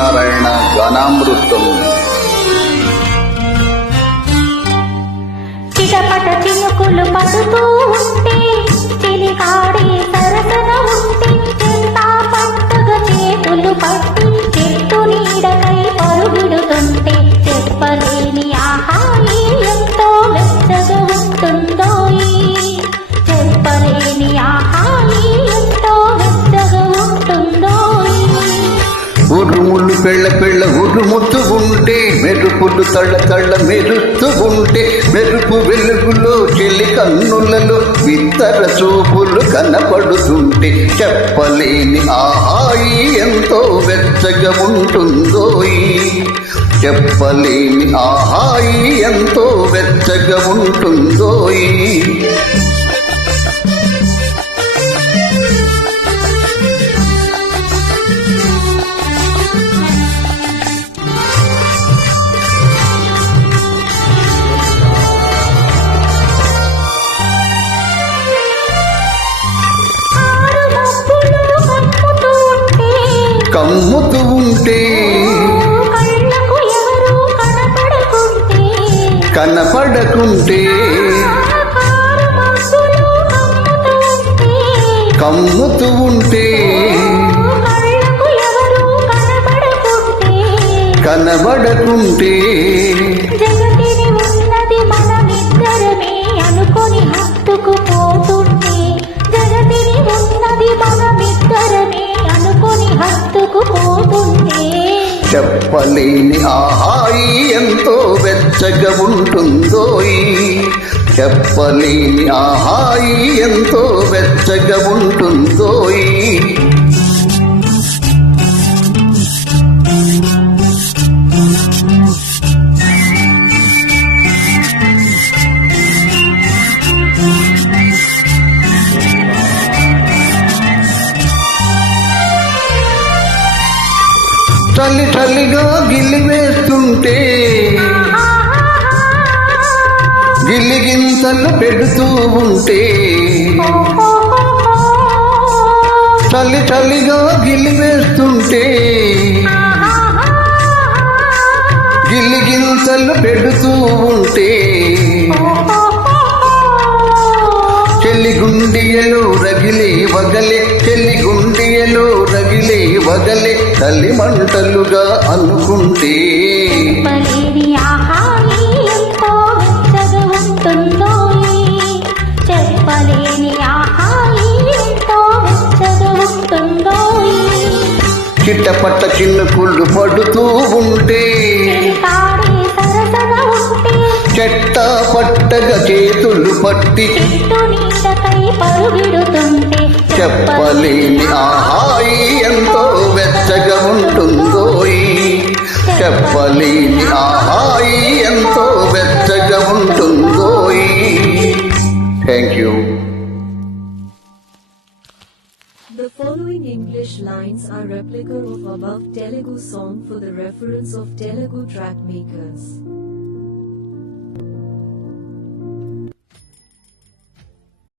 లక్ష్మీనారాయణ గానామృతం. చిటపట చినుకులు పడుతూ ఉంటే చిలికాడే సరసన ఉంటే ఎంత పంటగా చేతులు పట్టి చెట్టు నీడకై పరుగిడుతుంటే చెప్పలేని ఆహాయి ఎంతో వెచ్చగా ఉంటుందో, చెప్పలేని ఆహాయి ఎంతో వెచ్చగా ఉంటుందో. ఉరుములు పెళ్ళ పెళ్ళ ఉరుముతూ ఉంటే, మెరుపులు తళ్ళ తళ్ళ మెరుస్తూ ఉంటే, మెరుపు వెలుగులో చెల్లి కన్నులలో ఇతర చూపులు కనపడుతుంటే చెప్పలేని ఆహాయి ఎంతో వెచ్చగా ఉంటుందో, చెప్పలేని ఆహాయి ఎంతో వెచ్చగా ఉంటుందో. కమ్ముతూ ఉంటే కళ్ళకు ఎవరు కనపడకుంటే, కమ్ముతూ ఉంటే కళ్ళకు ఎవరు కనబడకుంటే, జగతిని ఉన్నది మనమిద్దరమే అనుకొని హత్తుకుపోతుంటే, జగతిని ఉన్నది మనమిద్దరమే అనుకొని హత్తుకుపోతుంటే చెప్పలేని ఆహాయి ఎంతో వెచ్చగా ఉంటుందో, చెప్పలేని ఆహాయి ఎంతో వెచ్చగా ఉంటుందో. చల్లి చల్లిగా గిల్లివేస్తుంటే, గిల్లిగింతలు పెడుతూ ఉంటే, చల్లి చల్లిగా గిల్లివేస్తుంటే, గిల్లిగింతలు పెడుతూ ఉంటే, చెల్లి గుండియలు రగిలే వగలే, చెల్లి గుండియలు రగిలే వగలే, తల్లి మంటలుగా అనుకుంటే చెప్పలేని ఆహాయి ఎంతో వెచ్చగా ఉంటుందో, చెప్పలేని ఆహాయి ఎంతో వెచ్చగా ఉంటుందో. చిట్టపట్ట చిన్నుకుళ్ళు పడుతూ ఉంటే, చిలికాడే సరసన ఉంటే, చెట్ట పట్టగా చేతులు పట్టి చెట్టు నీడకై పరుగిడుతుంటే చెప్పలేని ఆహాయి ఎంతో వెచ్చగా ఉంటుందో, చెప్పలేని ఆహాయి ఎంతో వెచ్చగా ఉంటుందో. Thank you. The following English lines are replica of above Telugu song for the reference of Telugu track makers.